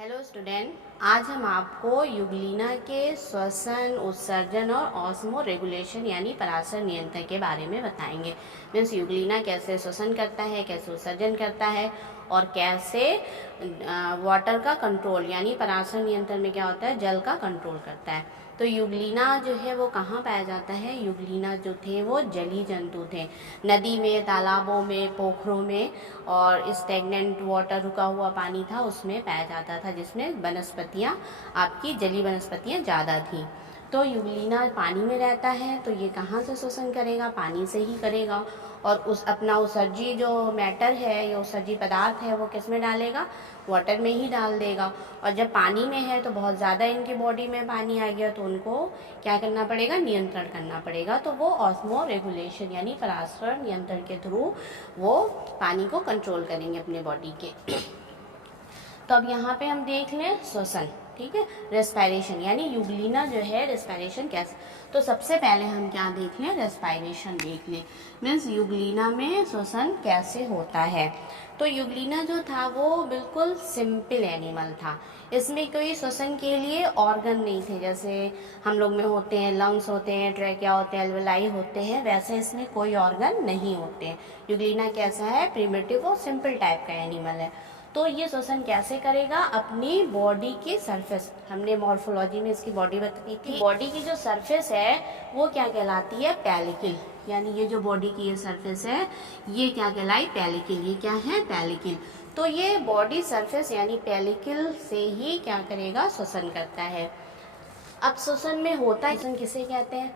Hello student, आज हम आपको यूग्लिना के श्वसन, उत्सर्जन और ऑस्मो रेगुलेशन यानी पराशर नियंत्रण के बारे में बताएंगे। मीन्स यूग्लिना कैसे श्वसन करता है, कैसे उत्सर्जन करता है और कैसे वाटर का कंट्रोल यानी पराशर नियंत्रण में क्या होता है, जल का कंट्रोल करता है। तो यूग्लिना जो है वो कहाँ पाया जाता है? यूग्लिना जो थे वो जलीय जंतु थे, नदी में, तालाबों में, पोखरों में और स्टेगनेंट वाटर, रुका हुआ पानी था उसमें पाया जाता था, जिसमें वनस्पतियाँ, आपकी जलीय वनस्पतियाँ ज़्यादा थी। तो यूग्लिना पानी में रहता है, तो ये कहाँ से श्वसन करेगा? पानी से ही करेगा। और उस अपना उत्सर्जी जो मैटर है या उत्सर्जी पदार्थ है वो किस में डालेगा? वाटर में ही डाल देगा। और जब पानी में है तो बहुत ज़्यादा इनकी बॉडी में पानी आ गया तो उनको क्या करना पड़ेगा? नियंत्रण करना पड़ेगा। तो वो ऑस्मो रेगुलेशन यानी पराशर नियंत्रण के थ्रू वो पानी को कंट्रोल करेंगे अपने बॉडी के। तो अब यहाँ पे हम देख लें श्वसन, ठीक है, रेस्पिरेशन यानी यूग्लिना जो है रेस्पिरेशन कैसे। तो सबसे पहले हम क्या देख लें? रेस्पिरेशन देख लें। मीन्स यूग्लिना में श्वसन कैसे होता है। तो यूग्लिना जो था वो बिल्कुल सिंपल एनिमल था। इसमें कोई श्वसन के लिए ऑर्गन नहीं थे, जैसे हम लोग में होते हैं, लंग्स होते हैं, ट्रैकिया होते हैं, एल्वेलाई होते हैं, वैसे इसमें कोई ऑर्गन नहीं होते हैं। यूग्लिना कैसा है? प्रिमिटिव और सिंपल टाइप का एनिमल है। तो ये श्वसन कैसे करेगा? अपनी बॉडी की सरफेस, हमने मॉर्फोलॉजी में इसकी बॉडी बताई थी, बॉडी की जो सरफेस है वो क्या कहलाती है? पेलिकल। यानी ये जो बॉडी की ये सरफेस है ये क्या कहलाई? पेलिकल। ये क्या है? पेलिकल। तो ये बॉडी सरफेस यानी पेलिकल से ही क्या करेगा? श्वसन करता है। अब श्वसन में होता है, श्वसन किसे कहते हैं?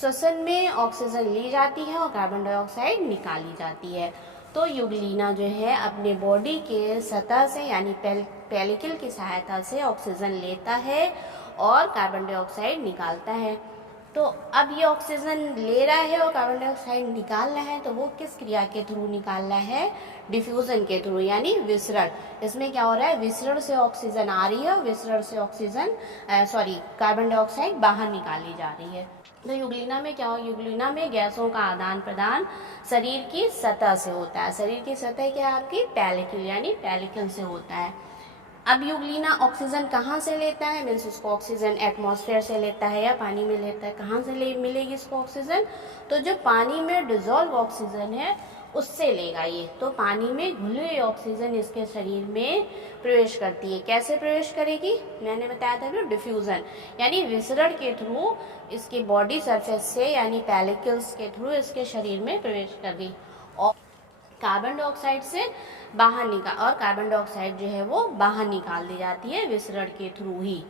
श्वसन में ऑक्सीजन ली जाती है और कार्बन डाइऑक्साइड निकाली जाती है। तो यूग्लिना जो है अपने बॉडी के सतह से यानी पेलिकल की सहायता से ऑक्सीजन लेता है और कार्बन डाइऑक्साइड निकालता है। तो अब ये ऑक्सीजन ले रहा है और कार्बन डाइऑक्साइड निकाल रहा है, तो वो किस क्रिया के थ्रू निकाल रहा है? डिफ्यूजन के थ्रू यानी विसरण। इसमें क्या हो रहा है? विसरण से ऑक्सीजन आ रही है और विसरण से कार्बन डाइऑक्साइड बाहर निकाली जा रही है। तो यूग्लिना में क्या हो? यूग्लिना में गैसों का आदान प्रदान शरीर की सतह से होता है। शरीर की सतह क्या है आपकी? पेलिकल यानी पेलिकल से होता है। अब यूग्लिना ऑक्सीजन कहाँ से लेता है? मीन्स उसको ऑक्सीजन एटमॉस्फेयर से लेता है या पानी में लेता है। कहाँ से मिलेगी इसको ऑक्सीजन? तो जो पानी में डिजोल्व ऑक्सीजन है उससे लेगा ये। तो पानी में घुली हुई ऑक्सीजन इसके शरीर में प्रवेश करती है। कैसे प्रवेश करेगी? मैंने बताया था डिफ्यूजन यानी विसरण के थ्रू इसकी बॉडी सरफेस से यानी पेलिकल्स के थ्रू इसके शरीर में प्रवेश कर गई और कार्बन डाइऑक्साइड से बाहर निकाल, और कार्बन डाइऑक्साइड जो है वो बाहर निकाल दी जाती है विसरण के थ्रू ही।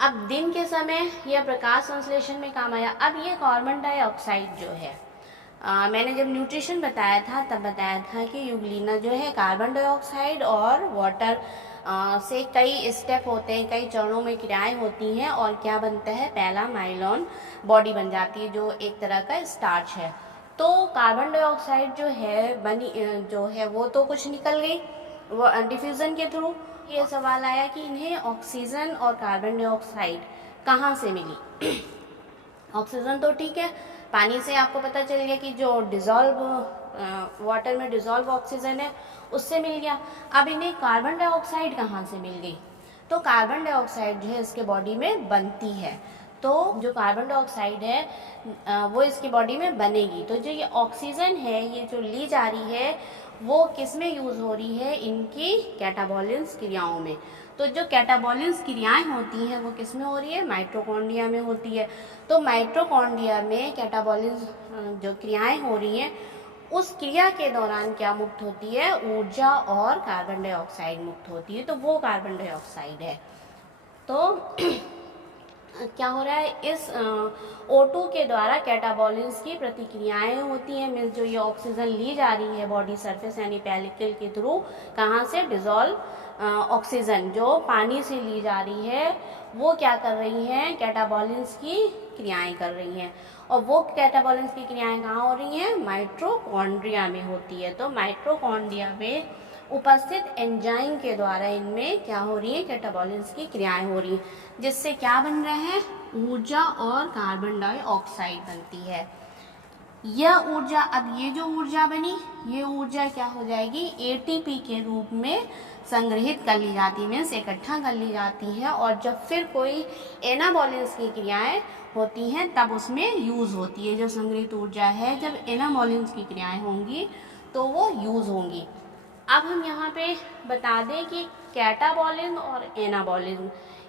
अब दिन के समय यह प्रकाश संश्लेषण में काम आया। अब ये कार्बन डाइऑक्साइड जो है मैंने जब न्यूट्रिशन बताया था तब बताया था कि यूग्लिना जो है कार्बन डाइऑक्साइड और वाटर से कई स्टेप होते हैं, कई चरणों में क्रियाएं होती हैं और क्या बनता है? पहला माइलॉन बॉडी बन जाती है जो एक तरह का स्टार्च है। तो कार्बन डाइऑक्साइड जो है वो तो कुछ निकल गई वो डिफ्यूजन के थ्रू। ये सवाल आया कि इन्हें ऑक्सीजन और कार्बन डाइऑक्साइड कहाँ से मिली? ऑक्सीजन तो ठीक है, पानी से आपको पता चल गया कि जो वाटर में डिजोल्व ऑक्सीजन है उससे मिल गया। अब इन्हें कार्बन डाइऑक्साइड कहाँ से मिल गई? तो कार्बन डाइऑक्साइड जो है इसके बॉडी में बनती है। तो जो कार्बन डाइऑक्साइड है वो इसकी बॉडी में बनेगी। तो जो ये ऑक्सीजन है ये जो ली जा रही है वो किस में यूज़ हो रही है? इनकी कैटाबॉलिन्स क्रियाओं में। तो जो कैटाबॉलिन्स क्रियाएं होती हैं वो किस में हो रही है? माइटोकॉन्ड्रिया में होती है। तो माइटोकॉन्ड्रिया में कैटाबॉलिन्स जो क्रियाएं हो रही हैं उस क्रिया के दौरान क्या मुक्त होती है? ऊर्जा और कार्बन डाइऑक्साइड मुक्त होती है। तो वो कार्बन डाइऑक्साइड है। तो क्या हो रहा है? इस O2 के द्वारा कैटाबॉलिन्स की प्रतिक्रियाएं होती हैं। मीन्स जो ये ऑक्सीजन ली जा रही है बॉडी सरफेस यानी पेलिकल के थ्रू, कहाँ से? डिजोल्व ऑक्सीजन जो पानी से ली जा रही है वो क्या कर रही हैं? कैटाबॉलिन्स की क्रियाएं कर रही हैं। और वो कैटाबॉलिन्स की क्रियाएं कहाँ हो रही हैं? माइटोकॉन्ड्रिया में होती है। तो माइटोकॉन्ड्रिया में उपस्थित एंजाइम के द्वारा इनमें क्या हो रही है? कैटाबॉलिन्स की क्रियाएं हो रही हैं, जिससे क्या बन रहा है? ऊर्जा और कार्बन डाइऑक्साइड बनती है। यह ऊर्जा, अब ये जो ऊर्जा बनी, ये ऊर्जा क्या हो जाएगी, एटीपी के रूप में संग्रहित कर ली जाती है, मीन्स इकट्ठा कर ली जाती है, और जब फिर कोई एनाबॉलेंस की क्रियाएं होती हैं तब उसमें यूज़ होती है। जो संग्रहित ऊर्जा है, जब एनाबॉलेंस की क्रियाएं होंगी तो वो यूज़ होंगी। अब हम यहाँ पे बता दें कि कैटाबॉलिज्म और एनाबॉलिज्म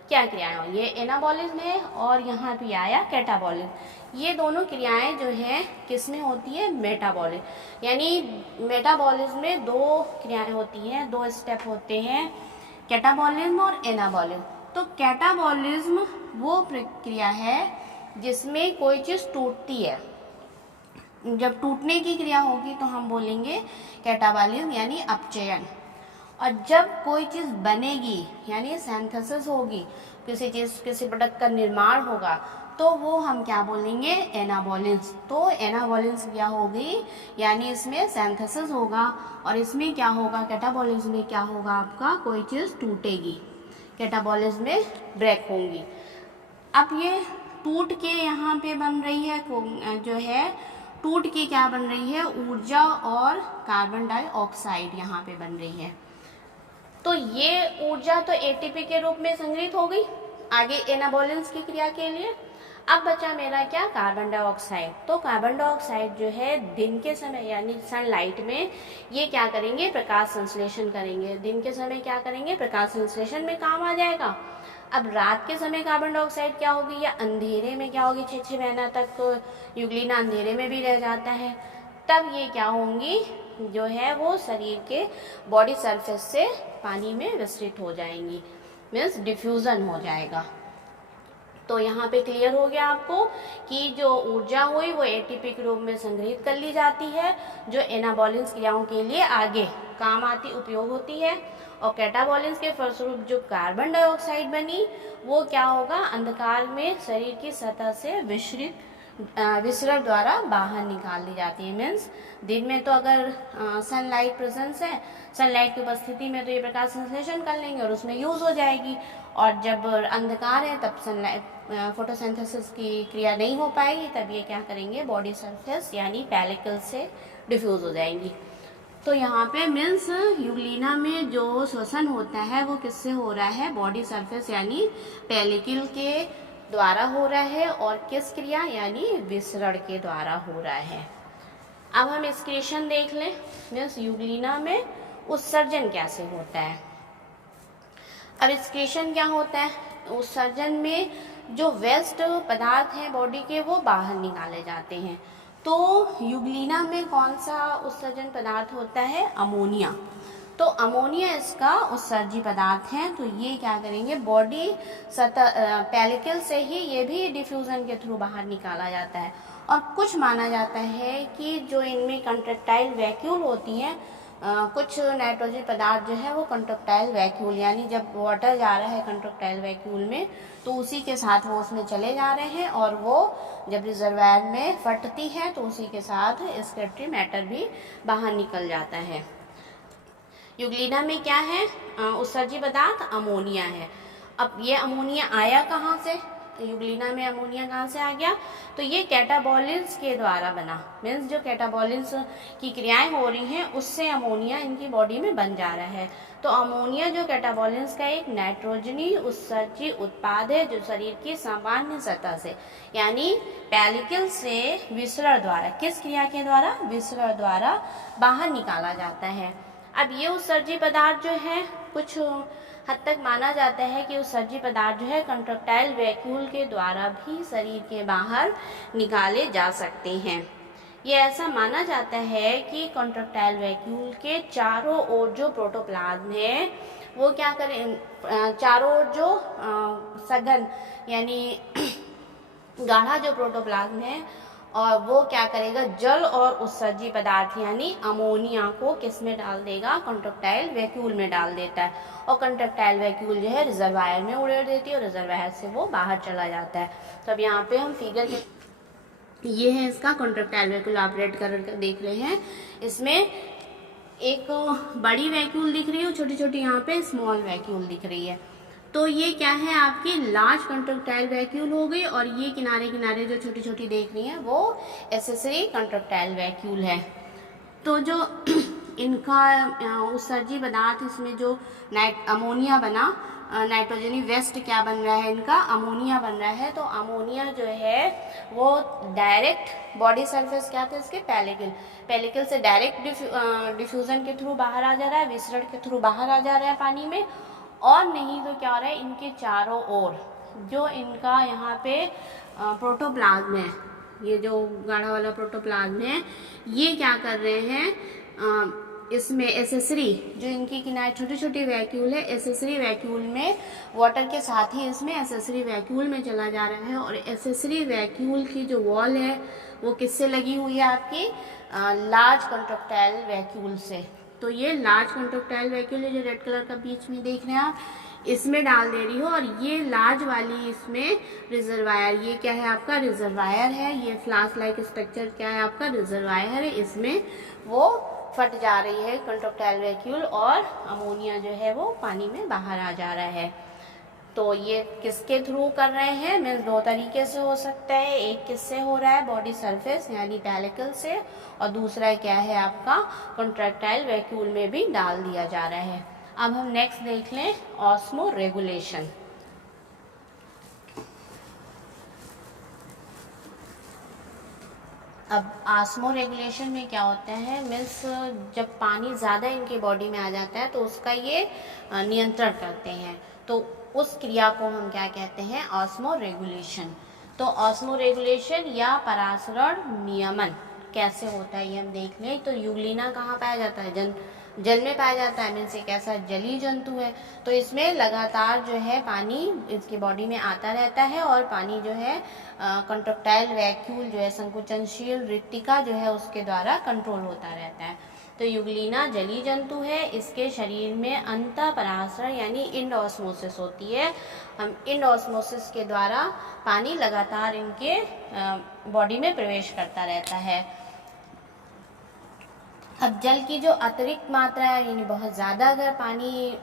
क्या क्रियाएं हैं। ये एनाबॉलिज्म है और यहाँ पे आया कैटाबॉलिज्म। ये दोनों क्रियाएं जो हैं किस में होती है, मेटाबॉलिज्म, यानी मेटाबॉलिज्म में दो क्रियाएं होती हैं, दो स्टेप होते हैं, कैटाबॉलिज्म और एनाबॉलिज्म। तो कैटाबॉलिज्म वो प्रक्रिया है जिसमें कोई चीज़ टूटती है। जब टूटने की क्रिया होगी तो हम बोलेंगे कैटाबॉलिज्म यानी अपचयन। और जब कोई चीज़ बनेगी यानी सिंथेसिस होगी, किसी चीज़, किसी प्रोडक्ट का निर्माण होगा, तो वो हम क्या बोलेंगे, एनाबॉलिज्म। तो एनाबॉलिज्म क्या होगी, यानी इसमें सिंथेसिस होगा, और इसमें क्या होगा, कैटाबॉलिज्म में क्या होगा, आपका कोई चीज़ टूटेगी, कैटाबॉलिज्म में ब्रेक होंगी। अब ये टूट के यहाँ पे बन रही है, जो है टूट के क्या बन रही है, ऊर्जा और कार्बन डाइऑक्साइड यहाँ पे बन रही है। तो ये ऊर्जा तो एटीपी के रूप में संग्रहित हो गई आगे एनाबॉलेंस की क्रिया के लिए। अब बचा मेरा क्या, कार्बन डाइऑक्साइड। तो कार्बन डाइऑक्साइड जो है दिन के समय यानी सनलाइट में ये क्या करेंगे, प्रकाश संश्लेषण करेंगे। दिन के समय क्या करेंगे, प्रकाश संश्लेषण में काम आ जाएगा। अब रात के समय कार्बन डाइऑक्साइड क्या होगी, या अंधेरे में क्या होगी, 6 महीना तक यूग्लिना अंधेरे में भी रह जाता है, तब ये क्या होंगी, जो है वो शरीर के बॉडी सरफेस से पानी में विस्तृत हो जाएंगी, मीन्स डिफ्यूज़न हो जाएगा। तो यहाँ पे क्लियर हो गया आपको कि जो ऊर्जा हुई वो एटीपी के रूप में संग्रहित कर ली जाती है, जो एनाबॉलिंस क्रियाओं के लिए आगे काम आती, उपयोग होती है। और कैटाबॉलिंस के फलस्वरूप जो कार्बन डाइऑक्साइड बनी वो क्या होगा, अंधकार में शरीर की सतह से विसरण द्वारा बाहर निकाल दी जाती है। मीन्स दिन में तो अगर सनलाइट प्रेजेंस है, सनलाइट की उपस्थिति में तो ये प्रकाश संश्लेषण कर लेंगे और उसमें यूज़ हो जाएगी, और जब अंधकार है तब सनलाइट फोटोसिंथेसिस की क्रिया नहीं हो पाएगी, तब ये क्या करेंगे, बॉडी सरफेस यानी पेलिकल से डिफ्यूज़ हो जाएंगी। तो यहाँ पे मीन्स यूग्लिना में जो श्वसन होता है वो किससे हो रहा है, बॉडी सरफेस यानी पेलिकल के द्वारा हो रहा है, और किस क्रिया यानी विसरण के द्वारा हो रहा है। अब हम एक्सक्रीशन देख लें, मीन्स यूग्लिना में उत्सर्जन कैसे होता है। अब एक्सक्रीशन क्या होता है, उत्सर्जन में जो वेस्ट पदार्थ हैं बॉडी के वो बाहर निकाले जाते हैं। तो यूग्लिना में कौन सा उत्सर्जन पदार्थ होता है, अमोनिया। तो अमोनिया इसका उत्सर्जी पदार्थ है। तो ये क्या करेंगे, बॉडी सतह पेलिकल से ही ये भी डिफ्यूजन के थ्रू बाहर निकाला जाता है। और कुछ माना जाता है कि जो इनमें कंट्रैक्टाइल वैक्यूल होती हैं, कुछ नाइट्रोजन पदार्थ जो है वो कंट्रैक्टाइल वैक्यूल, यानी जब वाटर जा रहा है कंट्रैक्टाइल वैक्यूल में तो उसी के साथ वो उसमें चले जा रहे हैं, और वो जब रिजर्वायर में फटती है तो उसी के साथ एक्सक्रीटरी मैटर भी बाहर निकल जाता है। यूग्लिना में क्या है, उत्सर्जी पदार्थ अमोनिया है। अब ये अमोनिया आया कहाँ से, यूग्लिना में अमोनिया कहाँ से आ गया, तो ये कैटाबॉलिन्स के द्वारा बना। मीन्स जो कैटाबॉलिन्स की क्रियाएं हो रही हैं उससे अमोनिया इनकी बॉडी में बन जा रहा है। तो अमोनिया जो कैटाबॉलिन्स का एक नाइट्रोजनी उत्सर्जी उत्पाद है, जो शरीर की सामान्य सतह से यानी पेलिकल से विसरण द्वारा, किस क्रिया के द्वारा, विसरण द्वारा बाहर निकाला जाता है। अब ये उत्सर्जी पदार्थ जो है कुछ हद तक माना जाता है कि उत्सर्जी पदार्थ जो है कंट्रैक्टाइल वैक्यूल के द्वारा भी शरीर के बाहर निकाले जा सकते हैं। ये ऐसा माना जाता है कि कंट्रैक्टाइल वैक्यूल के चारों ओर जो प्रोटोप्लाज्म है वो क्या करें, चारों ओर जो सघन यानी गाढ़ा जो प्रोटोप्लाज्म है, और वो क्या करेगा, जल और उत्सर्जी पदार्थ यानी अमोनिया को किस में डाल देगा, कंट्रैक्टाइल वैक्यूल में डाल देता है। और कंट्रैक्टाइल वैक्यूल जो है रिजर्वायर में उड़ेल देती है और रिजर्वायर से वो बाहर चला जाता है। तो अब यहाँ पे हम फिगर के, ये है इसका कंट्रैक्टाइल वैक्यूल ऑपरेट कर देख रहे हैं। इसमें एक बड़ी वैक्यूल दिख रही है, छोटी छोटी यहाँ पे स्मॉल वैक्यूल दिख रही है। तो ये क्या है आपकी लार्ज कंट्रक्टाइल वैक्यूल हो गई, और ये किनारे किनारे जो छोटी छोटी देख रही हैं वो एसेसरी कंट्रक्टाइल वैक्यूल है। तो जो इनका उत्सर्जी पदार्थ, इसमें जो अमोनिया बना, नाइट्रोजनी वेस्ट क्या बन रहा है, इनका अमोनिया बन रहा है। तो अमोनिया जो है वो डायरेक्ट बॉडी सरफेस क्या थे इसके, पेलिकल से डायरेक्ट डिफ्यूजन के थ्रू बाहर आ जा रहा है, विसरण के थ्रू बाहर आ जा रहा है पानी में, और नहीं तो क्या हो रहा है, इनके चारों ओर जो इनका यहाँ पे प्रोटोप्लाज्म है, ये जो गाढ़ा वाला प्रोटोप्लाज्म है, ये क्या कर रहे हैं, इसमें एसेसरी जो इनकी किनारे छोटी छोटी वैक्यूल है, एसेसरी वैक्यूल में वाटर के साथ ही इसमें एसेसरी वैक्यूल में चला जा रहा है। और एसेसरी वैक्यूल की जो वॉल है वो किससे लगी हुई है आपकी, लार्ज कंट्रक्टाइल वैक्यूल से। तो ये लार्ज कंट्रक्टाइल वैक्यूल है जो रेड कलर का बीच में देख रहे हैं आप, इसमें डाल दे रही हो, और ये लार्ज वाली इसमें रिजर्वायर, ये क्या है आपका रिजर्वायर है, ये फ्लास्क लाइक स्ट्रक्चर क्या है आपका रिजर्वायर है, इसमें वो फट जा रही है कंट्रक्टाइल वैक्यूल, और अमोनिया जो है वो पानी में बाहर आ जा रहा है। तो ये किसके थ्रू कर रहे हैं, मीन्स दो तरीके से हो सकता है, एक किससे हो रहा है बॉडी सरफेस यानी पेलिकल से, और दूसरा क्या है आपका कंट्रक्टाइल वैक्यूल में भी डाल दिया जा रहा है। अब हम नेक्स्ट देख लें ऑस्मो रेगुलेशन। अब ऑस्मो रेगुलेशन में क्या होता है, मीन्स जब पानी ज़्यादा इनके बॉडी में आ जाता है तो उसका ये नियंत्रण करते हैं, तो उस क्रिया को हम क्या कहते हैं, ऑस्मो रेगुलेशन। तो ऑस्मो रेगुलेशन या परासरण नियमन कैसे होता है ये हम देख लें। तो यूग्लिना कहाँ पाया जाता है, जल में पाया जाता है, मीन्स एक ऐसा जलीय जंतु है। तो इसमें लगातार जो है पानी इसकी बॉडी में आता रहता है, और पानी जो है कंट्रक्टाइल वैक्यूल जो है संकुचनशील रिक्तिका जो है उसके द्वारा कंट्रोल होता रहता है। तो यूग्लिना जलीय जंतु है, इसके शरीर में अंतःपरासरण यानी इंडोस्मोसिस होती है। हम इंडोस्मोसिस के द्वारा पानी लगातार इनके बॉडी में प्रवेश करता रहता है। अब जल की जो अतिरिक्त मात्रा है, यानी बहुत ज़्यादा अगर पानी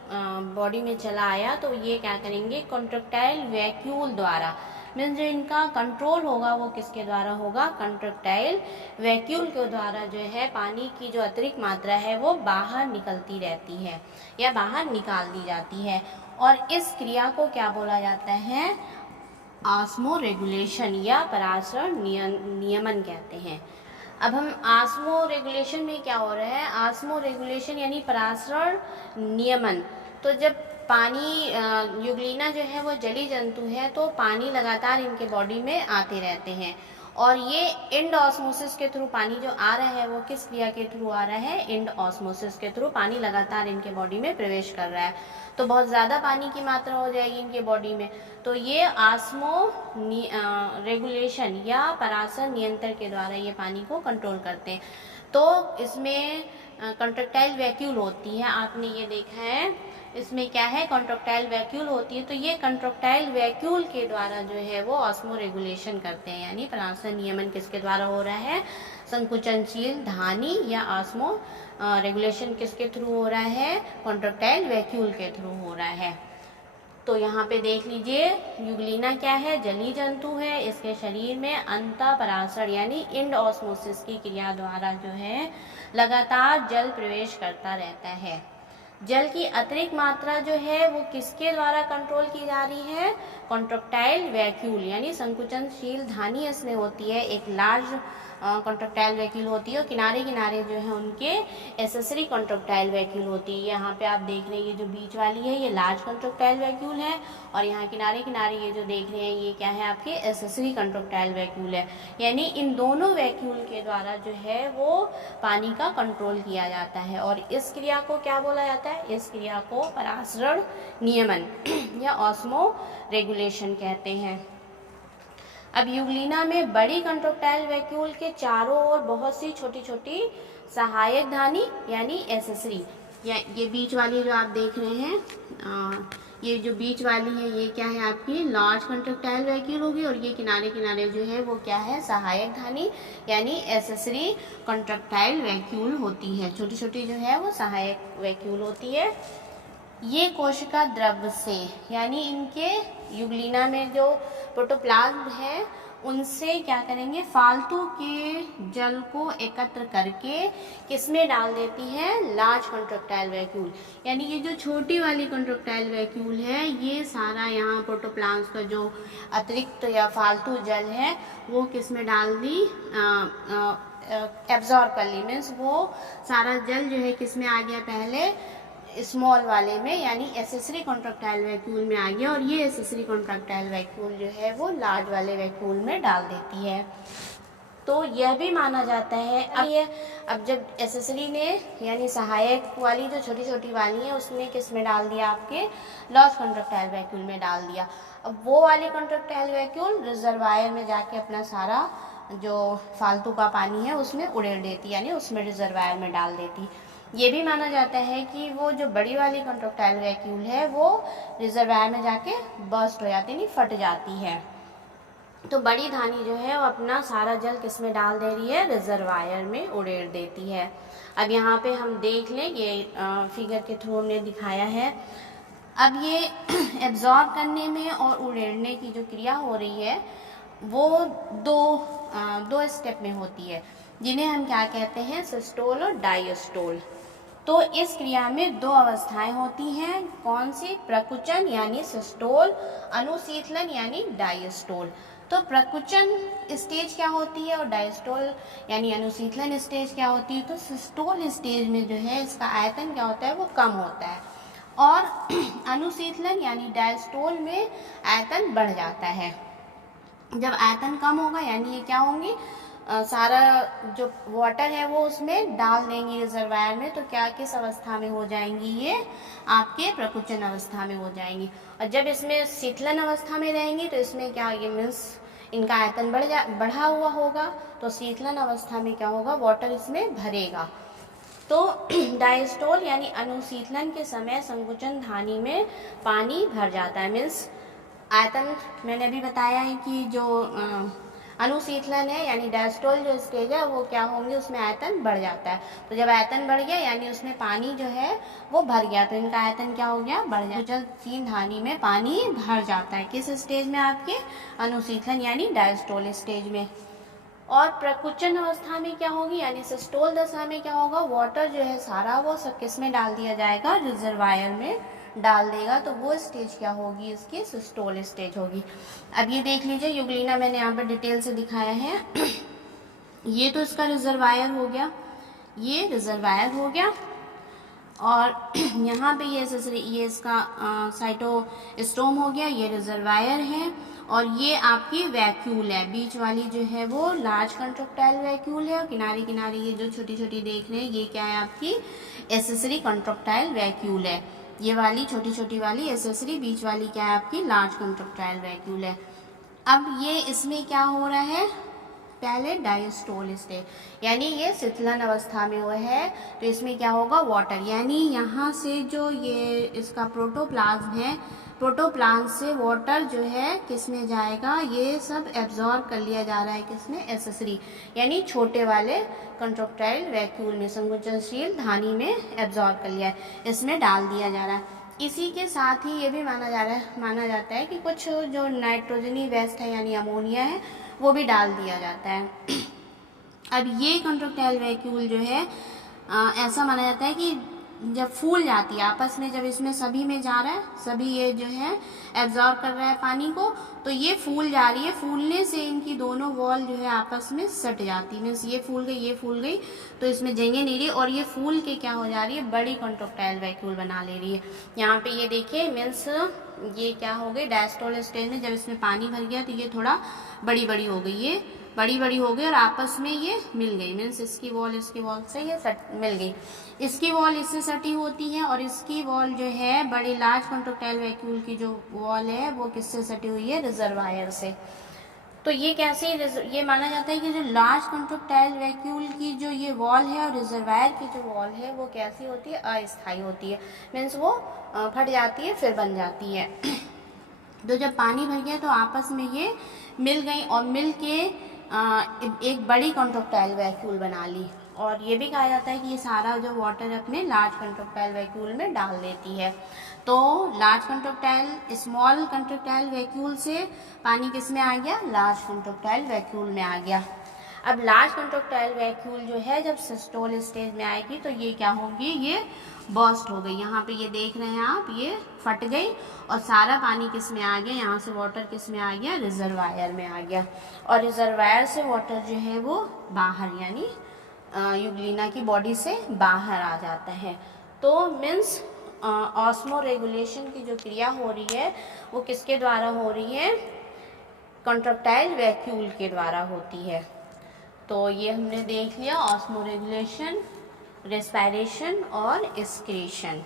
बॉडी में चला आया तो ये क्या करेंगे, कंट्रक्टाइल वैक्यूल द्वारा, मीन्स जो इनका कंट्रोल होगा वो किसके द्वारा होगा, कंट्रक्टाइल वैक्यूल के द्वारा जो है पानी की जो अतिरिक्त मात्रा है वो बाहर निकलती रहती है या बाहर निकाल दी जाती है। और इस क्रिया को क्या बोला जाता है, ऑस्मो रेगुलेशन या परासरण नियमन कहते हैं। अब हम ऑस्मो रेगुलेशन में क्या हो रहा है, ऑस्मो रेगुलेशन यानी परासरण नियमन। तो जब पानी यूग्लिना जो है वो जलीय जंतु है, तो पानी लगातार इनके बॉडी में आते रहते हैं, और ये इंड ऑस्मोसिस के थ्रू पानी जो आ रहा है वो किस क्रिया के थ्रू आ रहा है, इंड ऑस्मोसिस के थ्रू पानी लगातार इनके बॉडी में प्रवेश कर रहा है। तो बहुत ज़्यादा पानी की मात्रा हो जाएगी इनके बॉडी में, तो ये ऑस्मो रेगुलेशन या परासरण नियंत्रण के द्वारा ये पानी को कंट्रोल करते हैं। तो इसमें कंट्रक्टाइल वैक्यूल होती है, आपने ये देखा है, इसमें क्या है, कंट्रक्टाइल वैक्यूल होती है। तो ये कंट्रक्टाइल वैक्यूल के द्वारा जो है वो ऑस्मो रेगुलेशन करते हैं, यानी परासरण नियमन किसके द्वारा हो रहा है, संकुचनशील धानी या ऑस्मो रेगुलेशन किसके थ्रू हो रहा है, कंट्रक्टाइल वैक्यूल के थ्रू हो रहा है। तो यहाँ पे देख लीजिए, यूग्लिना क्या है, जलीय जंतु है, इसके शरीर में अंतःपरासरण यानी इंड ऑस्मोसिस की क्रिया द्वारा जो है लगातार जल प्रवेश करता रहता है। जल की अतिरिक्त मात्रा जो है वो किसके द्वारा कंट्रोल की जा रही है, कंट्रक्टाइल वैक्यूल यानी संकुचनशील धानी इसमें होती है, एक लार्ज कंट्रक्टाइल वैक्यूल होती है, और किनारे किनारे जो है उनके एसेसरी कंट्रक्टाइल वैक्यूल होती है। यहाँ पे आप देख रहे हैं ये जो बीच वाली है ये लार्ज कंट्रक्टाइल वैक्यूल है, और यहाँ किनारे किनारे ये जो देख रहे हैं ये क्या है, आपके एसेसरी कंट्रक्टाइल वैक्यूल है। यानी इन दोनों वैक्यूल के द्वारा जो है वो पानी का कंट्रोल किया जाता है, और इस क्रिया को क्या बोला जाता है, इस क्रिया को परासरण नियमन या ऑस्मो रेगुलेशन कहते हैं। अब यूग्लिना में बड़ी कंट्रक्टाइल वैक्यूल के चारों ओर बहुत सी छोटी छोटी सहायक धानी यानी एसेसरी, या ये बीच वाली जो आप देख रहे हैं, ये जो बीच वाली है ये क्या है, आपकी लार्ज कंट्रक्टाइल वैक्यूल होगी, और ये किनारे किनारे जो है वो क्या है, सहायक धानी यानी एसेसरी कंट्रक्टाइल वैक्यूल होती है। छोटी छोटी जो है वो सहायक वैक्यूल होती है। ये कोशिका द्रव्य से, यानी इनके युग्लिना में जो प्रोटोप्लाज्म है उनसे क्या करेंगे, फालतू के जल को एकत्र करके किसमें डाल देती है, लार्ज कंट्रक्टाइल वैक्यूल। यानी ये जो छोटी वाली कंट्रक्टाइल वैक्यूल है, ये सारा यहाँ प्रोटोप्लाज्म का जो अतिरिक्त या फालतू जल है वो किसमें डाल दी, एब्जॉर्ब कर ली। मीन्स वो सारा जल जो है किसमें आ गया, पहले स्मॉल वाले में यानी एसेसरी कॉन्ट्रैक्टाइल वैक्यूल में आ गया, और ये एसेसरी कॉन्ट्रैक्टाइल वैक्यूल जो है वो लार्ज वाले वैक्यूल में डाल देती है। तो यह भी माना जाता है अब जब एसेसरी ने यानी सहायक वाली जो छोटी छोटी वाली है उसने किस में डाल दिया, आपके लार्ज कॉन्ट्रैक्टाइल वैक्यूल में डाल दिया। अब वो वाली कॉन्ट्रैक्टाइल वैक्यूल रिजर्वायर में जाके अपना सारा जो फालतू का पानी है उसमें उड़ेल देती, यानी उसमें रिजर्वायर में डाल देती। ये भी माना जाता है कि वो जो बड़ी वाली कॉन्ट्रैक्टाइल वैक्यूल है वो रिजर्वायर में जाके बर्स्ट हो जाती, यानी फट जाती है। तो बड़ी धानी जो है वो अपना सारा जल किस में डाल दे रही है, रिजर्वायर में उड़ेल देती है। अब यहाँ पे हम देख लें, ये फिगर के थ्रू हमने दिखाया है। अब ये एब्जॉर्ब करने में और उड़ेलने की जो क्रिया हो रही है वो दो स्टेप में होती है, जिन्हें हम क्या कहते हैं, सिस्टोल और डायस्टोल। तो इस क्रिया में दो अवस्थाएं होती हैं, कौन सी, प्रकुचन यानी सिस्टोल, अनुशीतलन यानी डायस्टोल। तो प्रकुचन स्टेज क्या होती है और डायस्टोल यानी अनुशीतलन स्टेज क्या होती है। तो सिस्टोल स्टेज में जो है इसका आयतन क्या होता है, वो कम होता है, और अनुशीतलन यानी डायस्टोल में आयतन बढ़ जाता है। जब आयतन कम होगा यानी ये क्या होंगी, सारा जो वाटर है वो उसमें डाल देंगी रिजर्वायर में, तो क्या किस अवस्था में हो जाएंगी, ये आपके प्रकुचन अवस्था में हो जाएंगी। और जब इसमें शीतलन अवस्था में रहेंगी तो इसमें क्या, ये मीन्स इनका आयतन बढ़ा हुआ होगा, तो शीतलन अवस्था में क्या होगा, वाटर इसमें भरेगा। तो डायस्टोल यानी अनुशीतलन के समय संकुचन धानी में पानी भर जाता है। मीन्स आयतन मैंने अभी बताया है कि जो अनुशीतलन है यानी डायस्टोल जो स्टेज है वो क्या होंगे, उसमें आयतन बढ़ जाता है। तो जब आयतन बढ़ गया यानी उसमें पानी जो है वो भर गया, तो इनका आयतन क्या हो गया, बढ़ गया। जल तीन धानी में पानी भर जाता है, किस स्टेज में, आपके अनुशीतलन यानी डायस्टोल स्टेज में। और प्रकुचन अवस्था में क्या होगी, यानी सिस्टोल दशा में क्या होगा, वाटर जो है सारा वो सब किस में डाल दिया जाएगा, रिजर्वायर में डाल देगा। तो वो स्टेज क्या होगी, इसकी सिस्टोल स्टेज होगी। अब ये देख लीजिए, युग्लिना मैंने यहाँ पर डिटेल से दिखाया है। ये तो इसका रिजर्वायर हो गया, ये रिजर्वायर हो गया, और यहाँ पे ये इसका साइटोस्टोम हो गया, ये रिजर्वायर है, और ये आपकी वैक्यूल है। बीच वाली जो है वो लार्ज कंट्रैक्टाइल वैक्यूल है, और किनारे किनारे ये जो छोटी छोटी देख रहे हैं ये क्या है, आपकी एसेसरी कंट्रैक्टाइल वैक्यूल है। ये वाली छोटी छोटी वाली एसेसरी, बीच वाली क्या है, आपकी लार्ज कंट्रैक्टाइल वैक्यूल है। अब ये इसमें क्या हो रहा है, पहले डायस्टोल स्टेज, यानी ये शीतलन अवस्था में हुआ है, तो इसमें क्या होगा, वाटर, यानी यहाँ से जो ये इसका प्रोटोप्लाज्म है, प्रोटोप्लाज्म से वाटर जो है किसमें जाएगा, ये सब एब्जॉर्ब कर लिया जा रहा है, किसमें, एसेसरी यानी छोटे वाले कंट्रैक्टाइल वैक्यूल में, संकुचनशील धानी में एब्जॉर्ब कर लिया है, इसमें डाल दिया जा रहा है। इसी के साथ ही ये भी माना जाता है कि कुछ जो नाइट्रोजनी वेस्ट है यानी अमोनिया है वो भी डाल दिया जाता है। अब ये कंट्रैक्टाइल वैक्यूल जो है ऐसा माना जाता है कि जब फूल जाती है आपस में, जब इसमें सभी में जा रहा है, सभी ये जो है एब्जॉर्ब कर रहा है पानी को, तो ये फूल जा रही है, फूलने से इनकी दोनों वॉल जो है आपस में सट जाती है। मीन्स ये फूल गई तो इसमें जगह नहीं रही, और ये फूल के क्या हो जा रही है, बड़ी कंट्रैक्टाइल वैक्यूल बना ले रही है। यहाँ पे ये देखिए, मीन्स ये क्या हो गई, डायस्टोल स्टेज में जब इसमें पानी भर गया तो ये थोड़ा बड़ी बड़ी हो गई, ये बड़ी हो गई और आपस में ये मिल गई। मीन्स इसकी वॉल से ये मिल गई, इसकी वॉल इससे सटी होती है, और इसकी वॉल जो है बड़ी लार्ज कंट्रैक्टाइल वैक्यूल की जो वॉल है वो किससे सटी हुई है, रिजर्वायर से। तो ये कैसे, ये माना जाता है कि जो लार्ज कंट्रैक्टाइल वैक्यूल की जो ये वॉल है और रिजर्वायर की जो वॉल है वो कैसी होती है, अस्थायी होती है। मीन्स वो फट जाती है फिर बन जाती है। तो जब पानी भर गया तो आपस में ये मिल गई, और मिल के एक बड़ी कंट्रैक्टाइल वैक्यूल बना ली। और ये भी कहा जाता है कि ये सारा जो वाटर अपने लार्ज कंट्रेक्टाइल वैक्यूल में डाल देती है। तो large contractile small contractile vacuole से पानी किस में आ गया, लार्ज कंट्रेक्टाइल वैक्यूल में आ गया। अब लार्ज कंट्रेक्टाइल वैक्यूल जो है जब सिस्टोल स्टेज में आएगी तो ये क्या होगी, ये बर्स्ट हो गई। यहाँ पे ये देख रहे हैं आप, ये फट गई और सारा पानी किस में आ गया, यहाँ से वाटर किस में आ गया, रिजर्वायर में आ गया। और रिजर्वायर से वाटर जो है वो बाहर यानी यूग्लिना की बॉडी से बाहर आ जाता है। तो मीन्स ऑस्मो रेगुलेशन की जो क्रिया हो रही है वो किसके द्वारा हो रही है, कंट्रेक्टाइल वैक्यूल के द्वारा होती है। तो ये हमने देख लिया ऑस्मो रेगुलेशन, रेस्पायरेशन और एक्सक्रीशन।